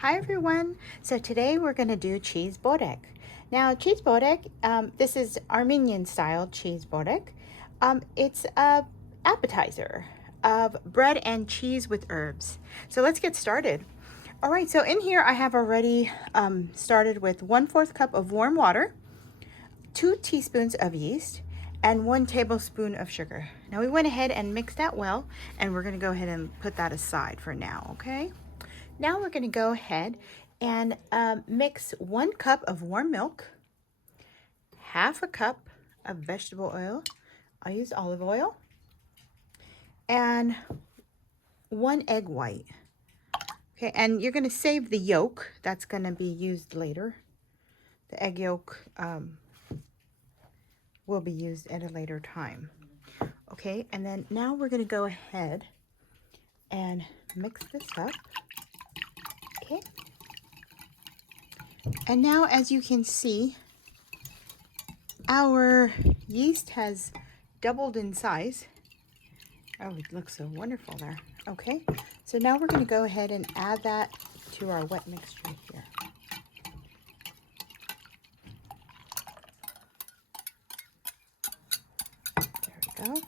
Hi everyone. So today we're going to do cheese borek. Now cheese borek, this is Armenian style cheese borek. It's a appetizer of bread and cheese with herbs. So let's get started. All right, so in here I have already started with 1/4 cup of warm water, 2 teaspoons of yeast, and 1 tablespoon of sugar. Now we went ahead and mixed that well, and we're going to go ahead and put that aside for now, okay? Now we're going to go ahead and mix 1 cup of warm milk, 1/2 cup of vegetable oil. I used olive oil, and 1 egg white. Okay, and you're going to save the yolk. That's going to be used later. The egg yolk will be used at a later time. Okay, and then now we're going to go ahead and mix this up. Okay. And now, as you can see, our yeast has doubled in size. Oh, it looks so wonderful there. Okay, so now we're going to go ahead and add that to our wet mixture here. There we go.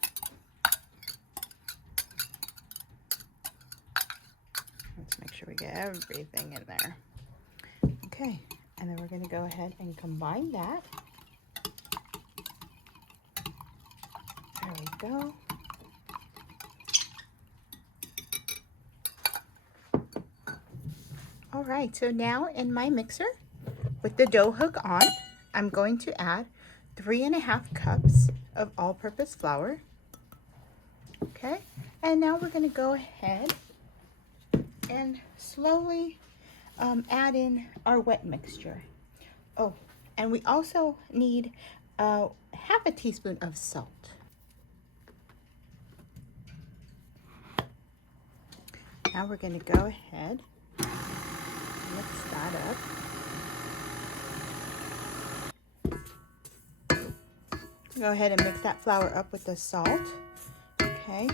Let's make sure we get everything in there. Okay, and then we're going to go ahead and combine that. There we go. All right, so now in my mixer, with the dough hook on, I'm going to add 3½ cups of all-purpose flour. Okay, and now we're going to go ahead and slowly add in our wet mixture. Oh, and we also need 1/2 teaspoon of salt. Now we're going to go ahead and mix that up. Go ahead and mix that flour up with the salt. Okay,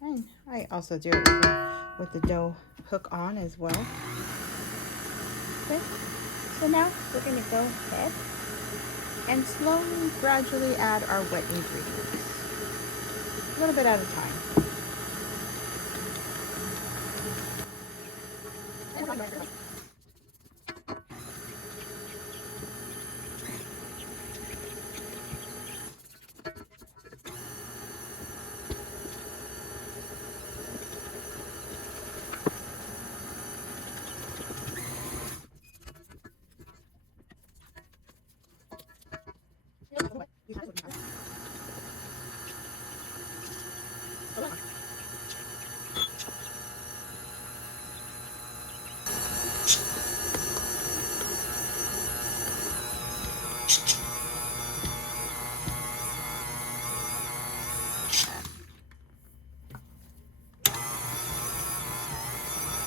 and I also do it with the dough hook on as well. Okay, so now we're going to go ahead and slowly, gradually add our wet ingredients, a little bit at a time.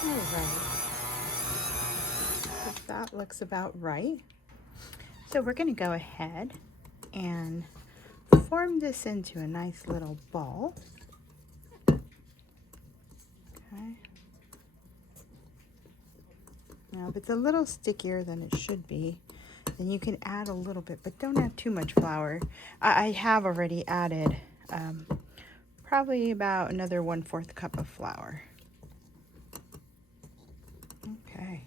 Alright, so that looks about right. So we're going to go ahead and form this into a nice little ball. Okay. Now if it's a little stickier than it should be, then you can add a little bit, but don't add too much flour. I have already added probably about another 1/4 cup of flour. Okay.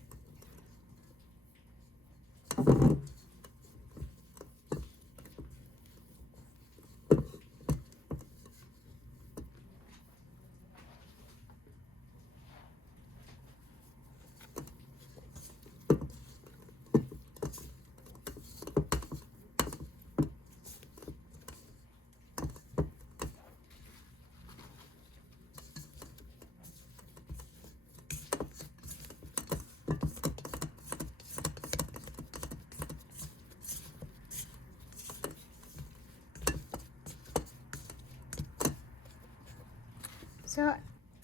So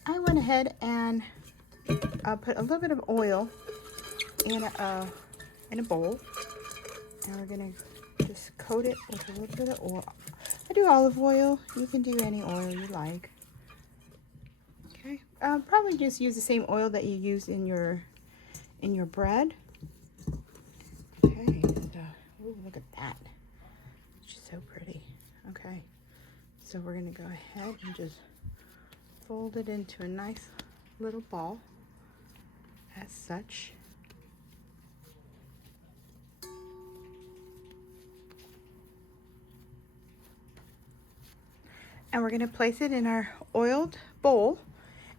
I went ahead and put a little bit of oil in a bowl, and we're gonna just coat it with a little bit of oil. I do olive oil. You can do any oil you like. Okay, probably just use the same oil that you use in your in your bread. Okay, so, ooh, look at that. It's just so pretty. Okay, so we're gonna go ahead and just fold it into a nice little ball as such. And we're gonna place it in our oiled bowl,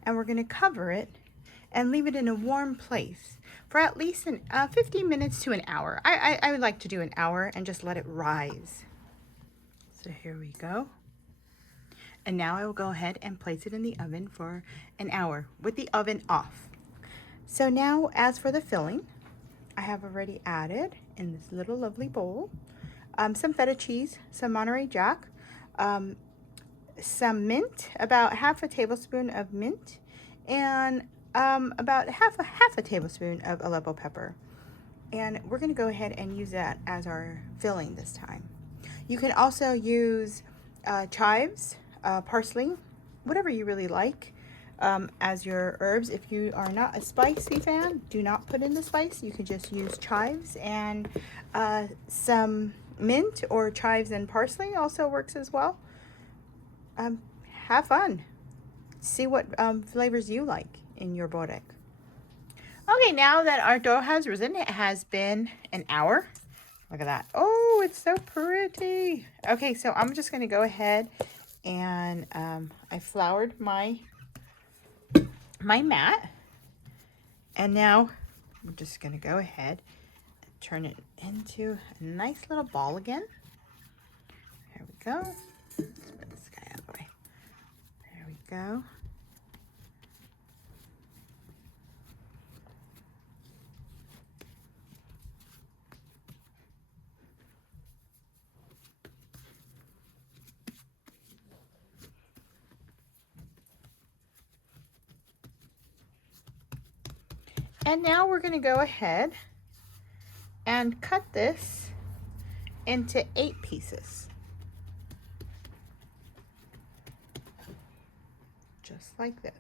and we're gonna cover it and leave it in a warm place for at least 15 minutes to an hour. I would like to do an hour and just let it rise. So here we go. And now I will go ahead and place it in the oven for an hour with the oven off. So now as for the filling, I have already added in this little lovely bowl some feta cheese, some Monterey Jack, some mint, about half a tablespoon of mint, and about half a tablespoon of Aleppo pepper. And we're going to go ahead and use that as our filling this time. You can also use chives, parsley, whatever you really like as your herbs. If you are not a spicy fan, do not put in the spice. You can just use chives, and some mint or chives and parsley also works as well. Have fun. See what flavors you like in your borek. Okay, now that our dough has risen, it has been an hour. Look at that. Oh, it's so pretty. Okay, so I'm just going to go ahead and I floured my mat. And now I'm just going to go ahead and turn it into a nice little ball again. There we go. Let's put this guy out of the way. There we go. And now we're going to go ahead and cut this into 8 pieces. Just like this.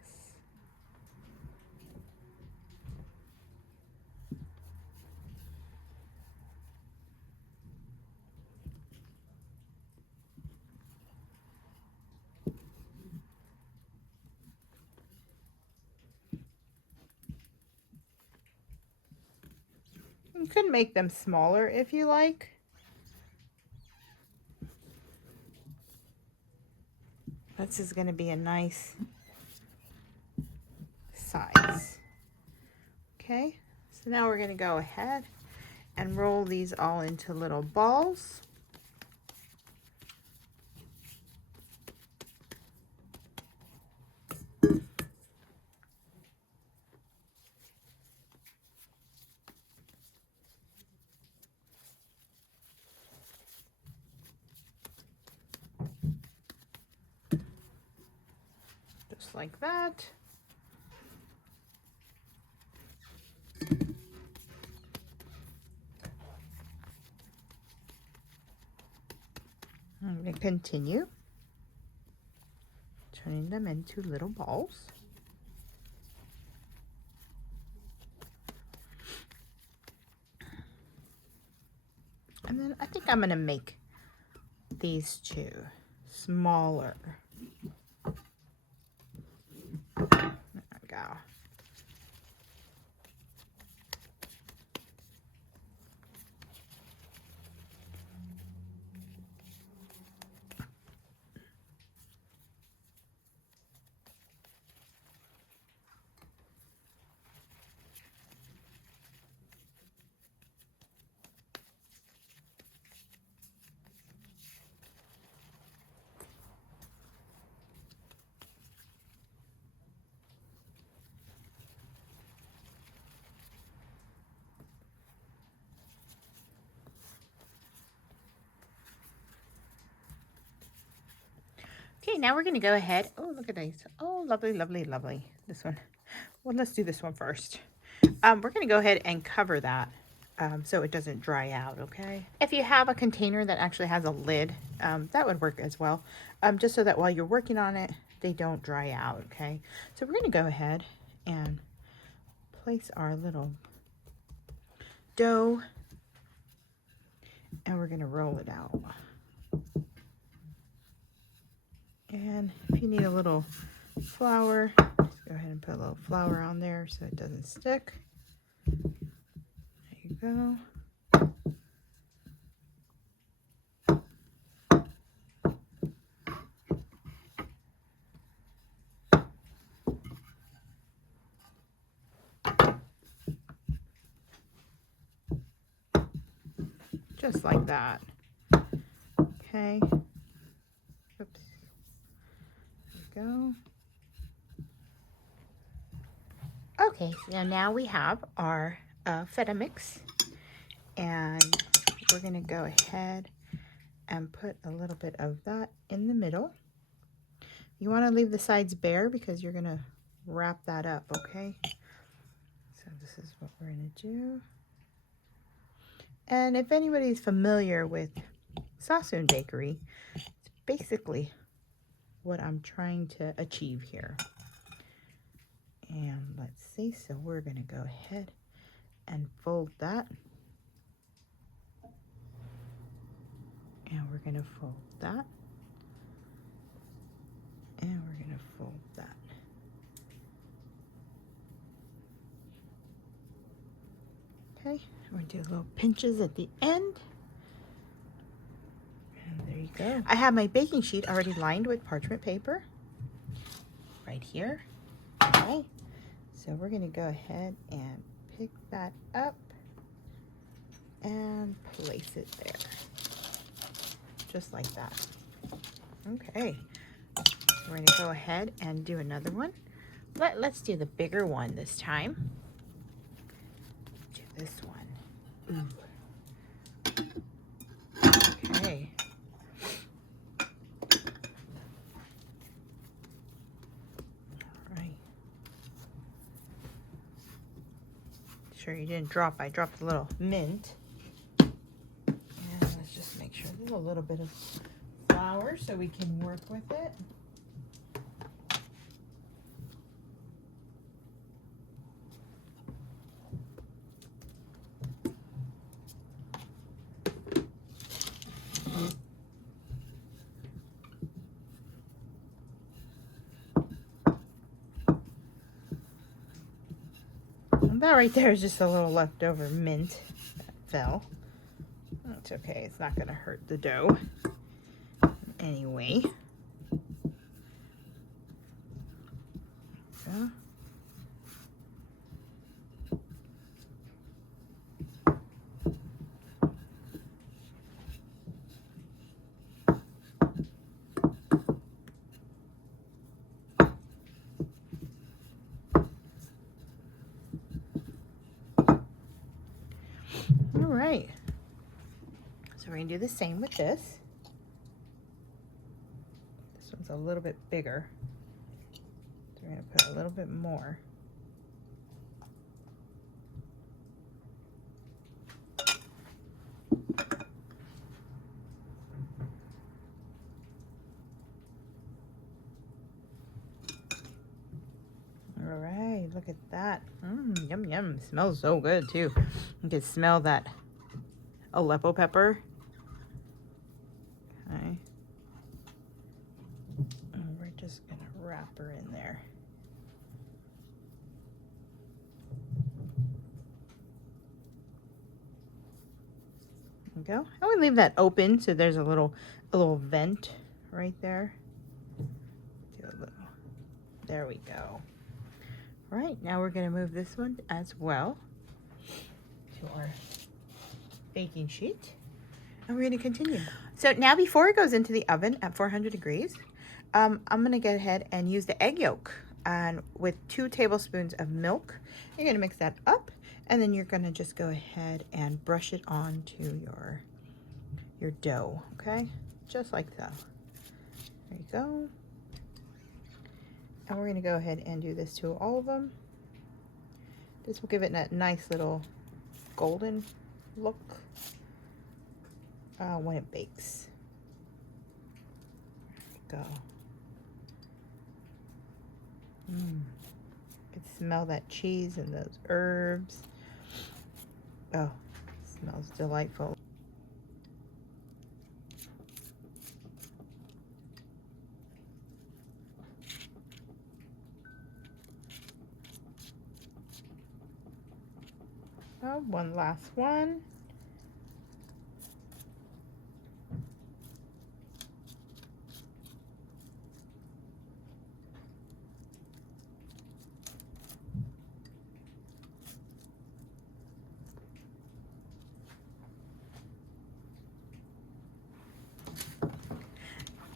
You could make them smaller if you like. This is going to be a nice size. Okay, so now we're going to go ahead and roll these all into little balls. Just like that. I'm going to continue turning them into little balls. And then I think I'm going to make these two smaller. There we go. Okay, now we're going to go ahead. Oh, look at these. Oh, lovely, lovely, lovely. This one. Well, let's do this one first. We're going to go ahead and cover that so it doesn't dry out, okay? If you have a container that actually has a lid, that would work as well. Just so that while you're working on it, they don't dry out, okay? So we're going to go ahead and place our little dough, and we're gonna roll it out. And if you need a little flour, just go ahead and put a little flour on there so it doesn't stick. There you go. Just like that. Okay. Oops. There we go. Okay, so now we have our feta mix, and we're gonna go ahead and put a little bit of that in the middle. You want to leave the sides bare because you're gonna wrap that up, okay? So this is what we're gonna do. And if anybody's familiar with Sassoon Bakery, it's basically what I'm trying to achieve here. And let's see, so we're gonna go ahead and fold that. And we're gonna fold that. And we're gonna fold that. Okay, we're gonna do little pinches at the end. And there you go. I have my baking sheet already lined with parchment paper right here. Okay, so we're gonna go ahead and pick that up and place it there. Just like that. Okay, we're gonna go ahead and do another one. Let's do the bigger one this time. Do this one. Ooh. Okay. All right. Sure you didn't drop. I dropped a little mint. And let's just make sure there's a little bit of flour so we can work with it. That right there is just a little leftover mint that fell. That's okay, it's not gonna hurt the dough anyway. So. All right, so we're gonna do the same with this. This one's a little bit bigger, so we're gonna put a little bit more. All right, look at that. Yum, yum. Smells so good too. You can smell that Aleppo pepper. Okay. And we're just gonna wrap her in there. There we go. I would leave that open so there's a little vent right there. Do a little. There we go. All right, now we're gonna move this one as well to our baking sheet, and we're gonna continue. So now before it goes into the oven at 400 degrees, I'm gonna go ahead and use the egg yolk and with 2 tablespoons of milk. You're gonna mix that up, and then you're gonna just go ahead and brush it onto your dough, okay? Just like so. There you go. And we're gonna go ahead and do this to all of them. This will give it that nice little golden look when it bakes. There we go. You can smell that cheese and those herbs. Oh, Smells delightful. Oh, one last one.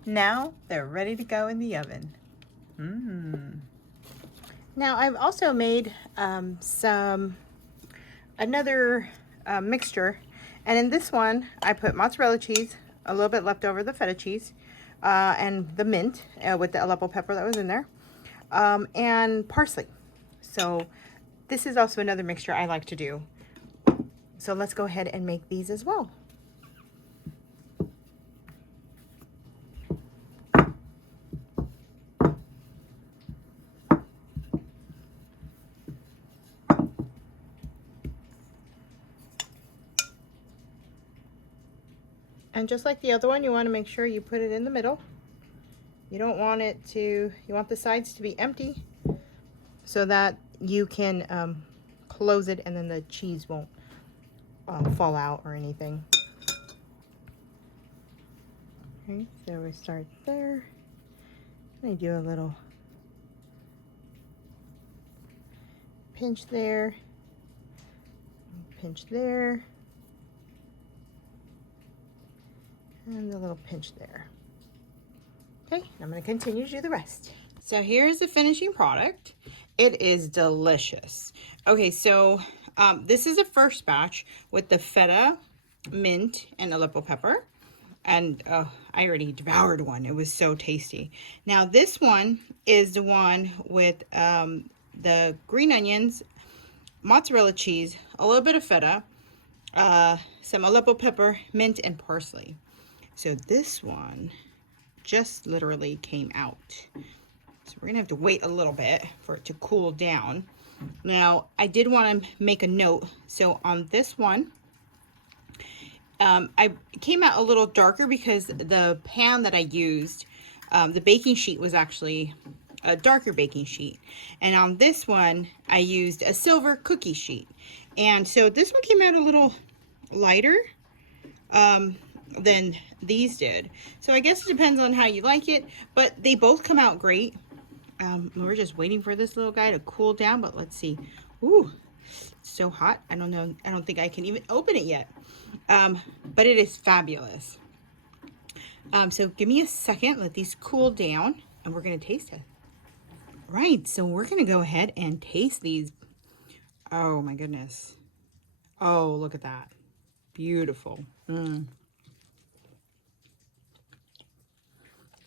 Now they're ready to go in the oven. Now I've also made another mixture, and in this one I put mozzarella cheese, a little bit left over the feta cheese, and the mint with the Aleppo pepper that was in there, and parsley. So this is also another mixture I like to do. So let's go ahead and make these as well. And just like the other one, you want to make sure you put it in the middle. You don't want it to, you want the sides to be empty so that you can close it and then the cheese won't fall out or anything. Okay, so we start there. I do a little pinch there, pinch there, and a little pinch there. Okay, I'm going to continue to do the rest. So here's the finishing product. It is delicious. Okay, so this is a first batch with the feta, mint, and Aleppo pepper. And I already devoured one. It was so tasty. Now this one is the one with the green onions, mozzarella cheese, a little bit of feta, some Aleppo pepper, mint, and parsley. So this one just literally came out. So we're gonna have to wait a little bit for it to cool down. Now, I did want to make a note. So on this one, I came out a little darker because the pan that I used, the baking sheet was actually a darker baking sheet. And on this one, I used a silver cookie sheet. And so this one came out a little lighter than these did. So I guess it depends on how you like it, but they both come out great. We're just waiting for this little guy to cool down, but let's see. Ooh, it's so hot. I don't know. I don't think I can even open it yet. But it is fabulous. So give me a second, let these cool down, and we're going to taste it. Right, so we're going to go ahead and taste these. Oh my goodness. Oh, look at that. Beautiful.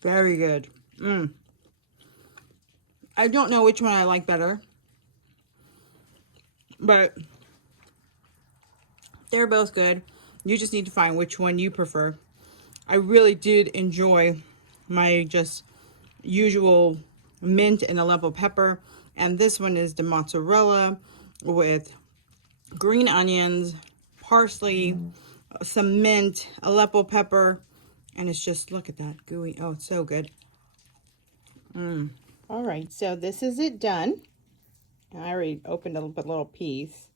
Very good. I don't know which one I like better, but they're both good. You just need to find which one you prefer. I really did enjoy my just usual mint and Aleppo pepper, and this one is the mozzarella with green onions, parsley, some mint, Aleppo pepper, and it's just, look at that gooey. Oh, it's so good. All right, so this is it done. I already opened a little piece.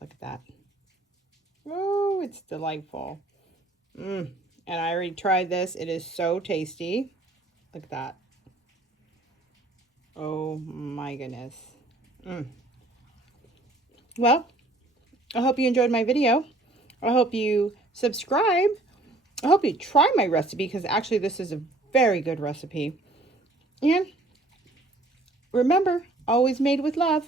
Look at that. Oh, it's delightful. And I already tried this. It is so tasty. Look at that. Oh my goodness. Well, I hope you enjoyed my video. I hope you subscribe. I hope you try my recipe, because actually this is a very good recipe. And remember, always made with love.